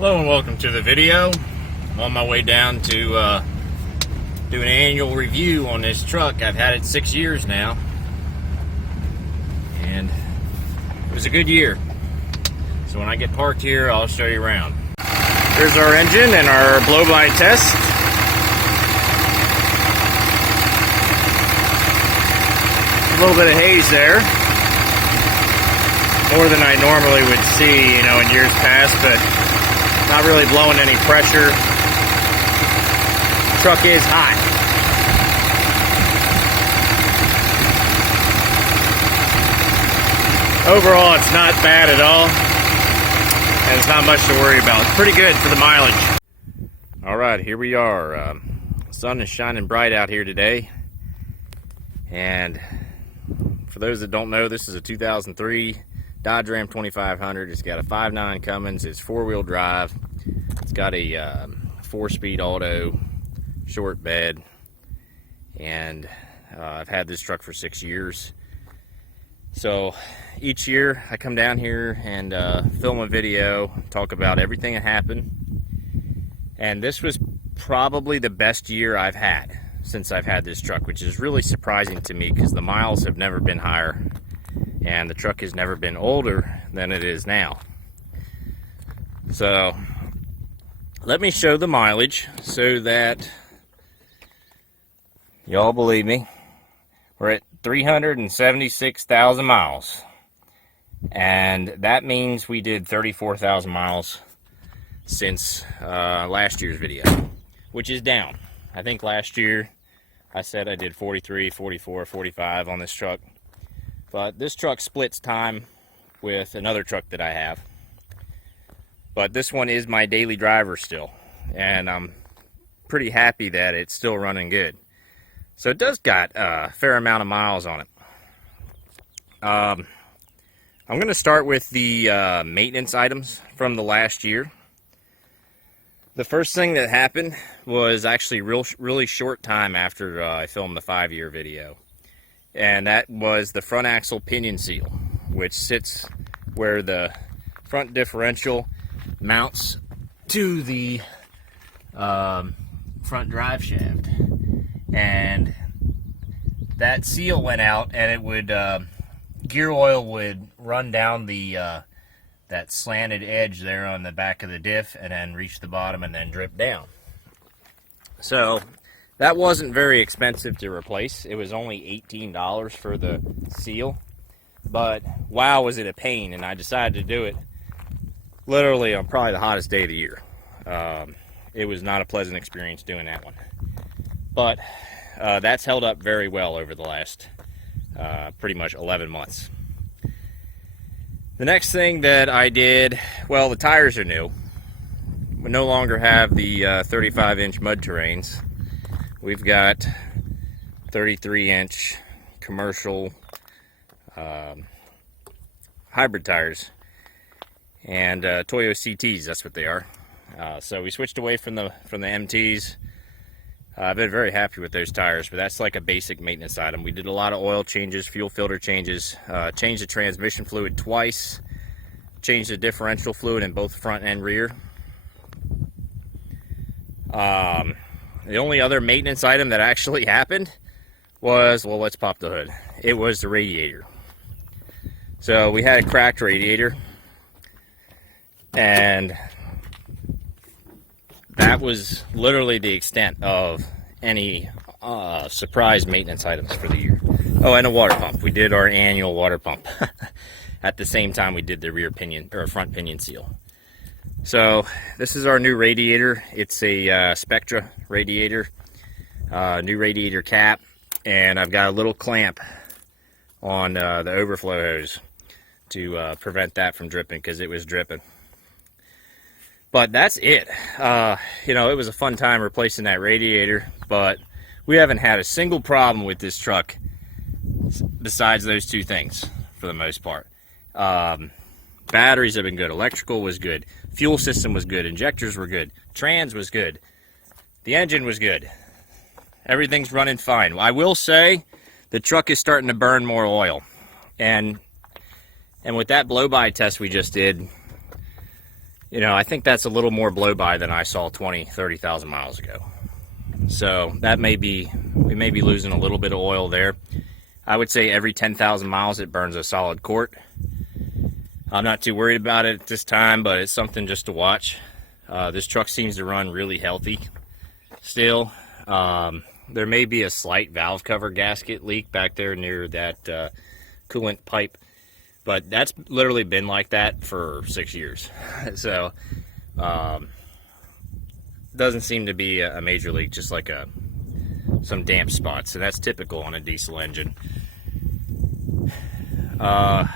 Hello and welcome to the video. I'm on my way down to do an annual review on this truck. I've had it 6 years now, and it was a good year. So when I get parked here, I'll show you around. Here's our engine and our blow-by test. A little bit of haze there, more than I normally would see, in years past, but not really blowing any pressure. Truck is hot. Overall, it's not bad at all, and it's not much to worry about. It's pretty good for the mileage. All right, here we are. The sun is shining bright out here today, and for those that don't know, this is a 2003 Dodge Ram 2500. It's got a 5.9 Cummins. It's four-wheel drive. It's got a 4-speed auto, short bed, and I've had this truck for 6 years. So each year I come down here and film a video, talk about everything that happened. And this was probably the best year I've had since I've had this truck, which is really surprising to me because the miles have never been higher and the truck has never been older than it is now. So let me show the mileage so that y'all believe me. We're at 376,000 miles, and that means we did 34,000 miles since last year's video, which is down. I think last year I said I did 43, 44, 45 on this truck. But this truck splits time with another truck that I have. But this one is my daily driver still, and I'm pretty happy that it's still running good. So it does got a fair amount of miles on it. I'm going to start with the maintenance items from the last year. The first thing that happened was actually really short time after I filmed the 5-year video. And that was the front axle pinion seal, which sits where the front differential mounts to the front drive shaft. And that seal went out, and it would gear oil would run down the that slanted edge there on the back of the diff and then reach the bottom and then drip down. So that wasn't very expensive to replace. It was only $18 for the seal, but wow, was it a pain, and I decided to do it literally on probably the hottest day of the year. It was not a pleasant experience doing that one, but that's held up very well over the last pretty much 11 months. The next thing that I did, well, the tires are new. We no longer have the 35-inch mud terrains. We've got 33-inch commercial hybrid tires, and Toyo CTs, that's what they are. So we switched away from the MTs. I've been very happy with those tires, but that's like a basic maintenance item. We did a lot of oil changes, fuel filter changes, changed the transmission fluid twice, changed the differential fluid in both front and rear. The only other maintenance item that actually happened was, well, let's pop the hood. It was the radiator. So we had a cracked radiator, and that was literally the extent of any surprise maintenance items for the year. Oh, and a water pump. We did our annual water pump at the same time we did the rear pinion or front pinion seal. So this is our new radiator. It's a Spectra radiator, new radiator cap, and I've got a little clamp on the overflow hose to prevent that from dripping, because it was dripping. But that's it. It was a fun time replacing that radiator, but we haven't had a single problem with this truck besides those two things for the most part. Batteries have been good. Electrical was good. Fuel system was good. Injectors were good. Trans was good. The engine was good. Everything's running fine. I will say the truck is starting to burn more oil. And with that blow-by test we just did, You know, I think that's a little more blow-by than I saw 30,000 miles ago. So that may be, we may be losing a little bit of oil there. I would say every 10,000 miles it burns a solid quart. I'm not too worried about it at this time, but it's something just to watch. This truck seems to run really healthy still. There may be a slight valve cover gasket leak back there near that coolant pipe, but that's literally been like that for 6 years. So doesn't seem to be a major leak, just like some damp spots, and that's typical on a diesel engine. Yeah,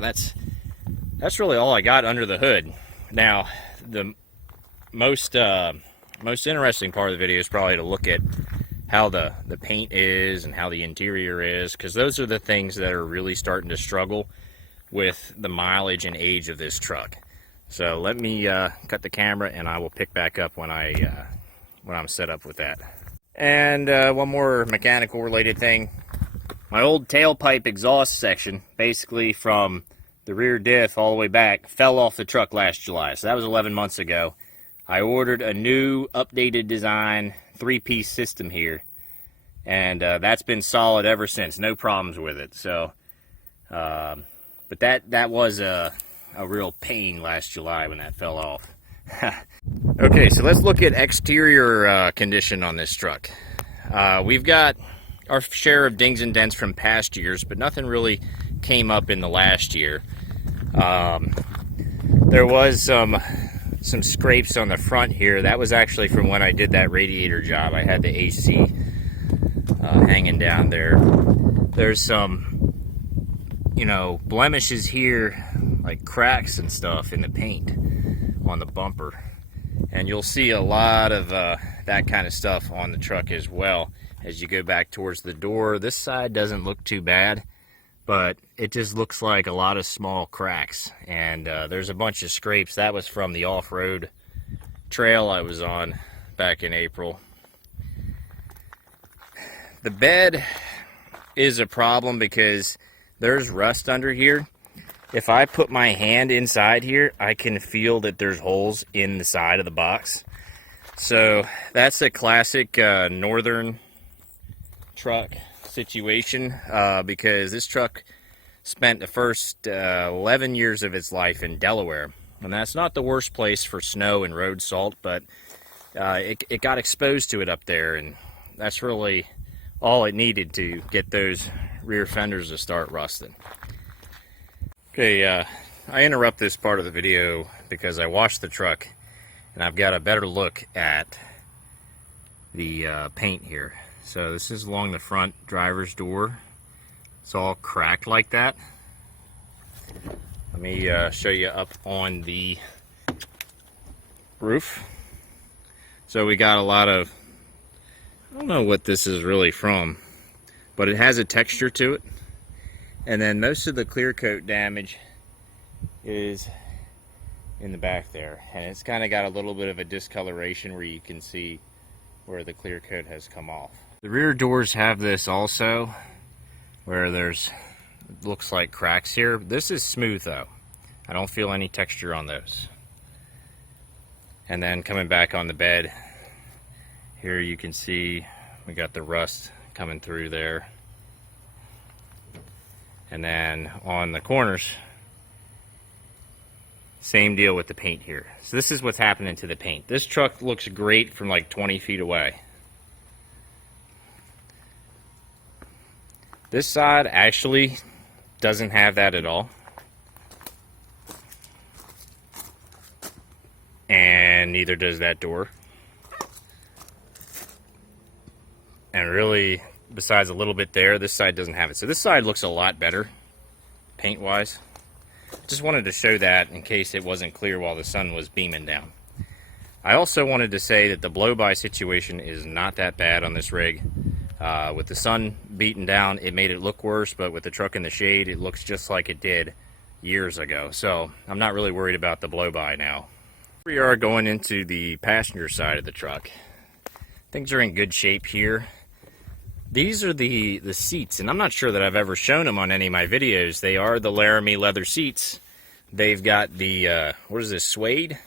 that's really all I got under the hood. Now, the most interesting part of the video is probably to look at how the paint is and how the interior is, because those are the things that are really starting to struggle with the mileage and age of this truck. So let me cut the camera and I will pick back up when I'm set up with that. And one more mechanical related thing. My old tailpipe exhaust section, basically from the rear diff all the way back, fell off the truck last July. So that was 11 months ago. I ordered a new updated design 3-piece system here, and that's been solid ever since. No problems with it. So, but that was a real pain last July when that fell off. Okay, so let's look at exterior condition on this truck. We've got our share of dings and dents from past years, but nothing really came up in the last year. There was some scrapes on the front here. That was actually from when I did that radiator job. I had the AC hanging down there. There's some, you know, blemishes here, like cracks and stuff in the paint on the bumper. And you'll see a lot of that kind of stuff on the truck as well. As you go back towards the door, this side doesn't look too bad, but it just looks like a lot of small cracks. And there's a bunch of scrapes. That was from the off-road trail I was on back in April. The bed is a problem because there's rust under here. If I put my hand inside here, I can feel that there's holes in the side of the box. So that's a classic northern truck situation, because this truck spent the first 11 years of its life in Delaware. And that's not the worst place for snow and road salt, but it got exposed to it up there, and that's really all it needed to get those rear fenders to start rusting. Okay, I interrupt this part of the video because I washed the truck and I've got a better look at the paint here. So this is along the front driver's door. It's all cracked like that. Let me show you up on the roof. So we got a lot of, I don't know what this is really from, but it has a texture to it. And then most of the clear coat damage is in the back there. And it's kind of got a little bit of a discoloration where you can see where the clear coat has come off. The rear doors have this also, where there's, looks like cracks here. This is smooth though. I don't feel any texture on those. And then coming back on the bed, here you can see we got the rust coming through there. And then on the corners, same deal with the paint here. So this is what's happening to the paint. This truck looks great from like 20 feet away. This side actually doesn't have that at all. And neither does that door. And really, besides a little bit there, this side doesn't have it. So this side looks a lot better, paint-wise. Just wanted to show that in case it wasn't clear while the sun was beaming down. I also wanted to say that the blow-by situation is not that bad on this rig. With the sun beating down, it made it look worse, but with the truck in the shade, it looks just like it did years ago. So I'm not really worried about the blow-by now. We are going into the passenger side of the truck. Things are in good shape here. These are the seats, and I'm not sure that I've ever shown them on any of my videos. They are the Laramie leather seats. They've got the, what is this, suede?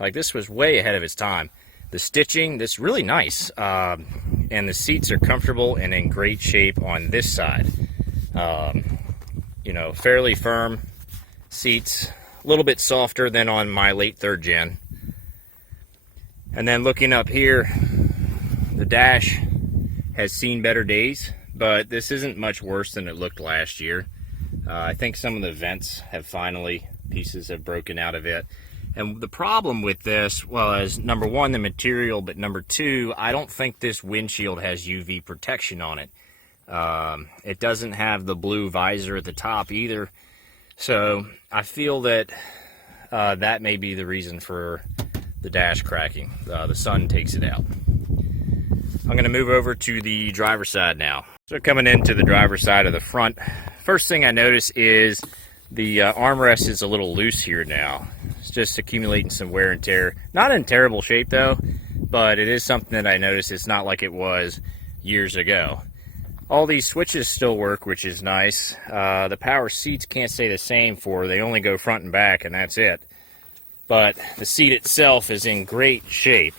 Like, this was way ahead of its time. The stitching, this is really nice. And the seats are comfortable and in great shape on this side. You know, fairly firm seats, a little bit softer than on my late 3rd gen. And then looking up here, the dash has seen better days, but this isn't much worse than it looked last year. I think some of the vents have finally, pieces have broken out of it. And the problem with this, well, is number one, the material, but number two, I don't think this windshield has UV protection on it. It doesn't have the blue visor at the top either. So I feel that that may be the reason for the dash cracking. The sun takes it out. I'm going to move over to the driver's side now. So coming into the driver's side of the front, first thing I notice is the armrest is a little loose here now. It's just accumulating some wear and tear. Not in terrible shape though, but it is something that I noticed. It's not like it was years ago. All these switches still work, which is nice. The power seats can't stay the same they only go front and back, and that's it. But the seat itself is in great shape.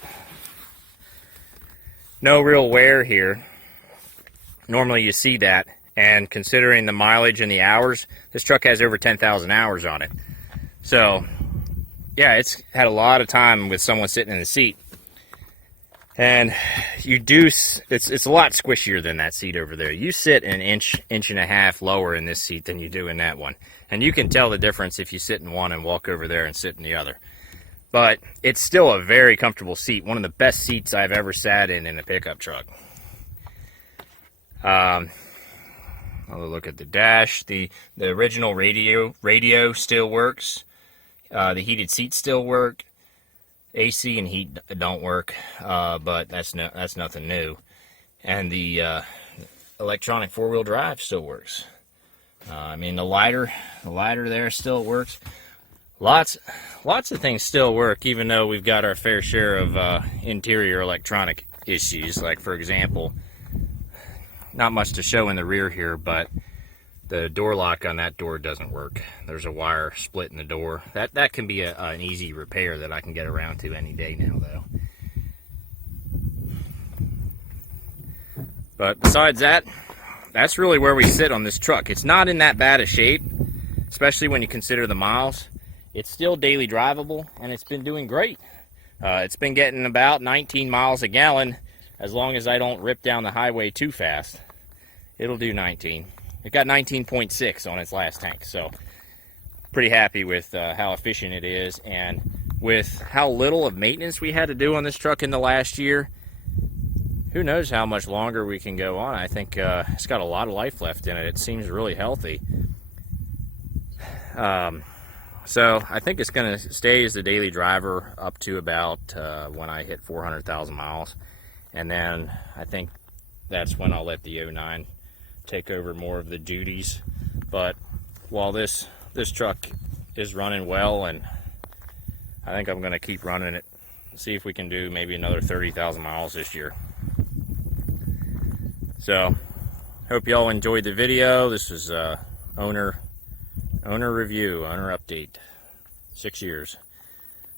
No real wear here. Normally you see that, and considering the mileage and the hours, this truck has over 10,000 hours on it. So, yeah, it's had a lot of time with someone sitting in the seat. And it's a lot squishier than that seat over there. You sit an inch and a half lower in this seat than you do in that one. And you can tell the difference if you sit in one and walk over there and sit in the other. But it's still a very comfortable seat. One of the best seats I've ever sat in a pickup truck. I'll look at the dash. The original radio still works. The heated seats still work. AC and heat don't work, but that's nothing new. And the electronic 4-wheel drive still works. I mean, the lighter there still works. Lots of things still work, even though we've got our fair share of interior electronic issues. Like, for example, not much to show in the rear here, but the door lock on that door doesn't work. There's a wire split in the door. That can be an easy repair that I can get around to any day now, though. But besides that, that's really where we sit on this truck. It's not in that bad a shape, especially when you consider the miles. It's still daily drivable, and it's been doing great. It's been getting about 19 miles a gallon. As long as I don't rip down the highway too fast, it'll do 19. It got 19.6 on its last tank, so pretty happy with how efficient it is, and with how little of maintenance we had to do on this truck in the last year. Who knows how much longer we can go on. I think it's got a lot of life left in it. It seems really healthy. So I think it's going to stay as the daily driver up to about when I hit 400,000 miles. And then I think that's when I'll let the 09 take over more of the duties. But while this truck is running well, and I think I'm going to keep running it, see if we can do maybe another 30,000 miles this year. So hope y'all enjoyed the video. This was owner review, owner update, 6 years.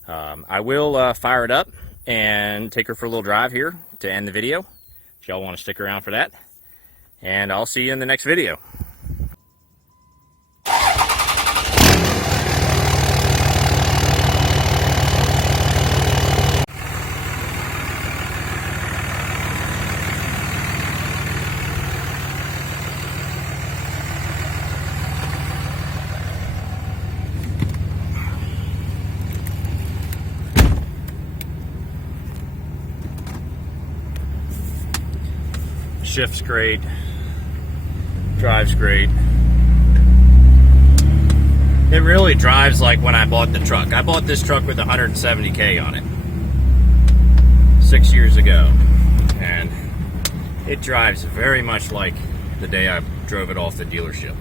I will fire it up and take her for a little drive here to end the video, if y'all want to stick around for that. And I'll see you in the next video. Shift's great, drives great. It really drives like when I bought the truck. I bought this truck with 170K on it 6 years ago, and it drives very much like the day I drove it off the dealership.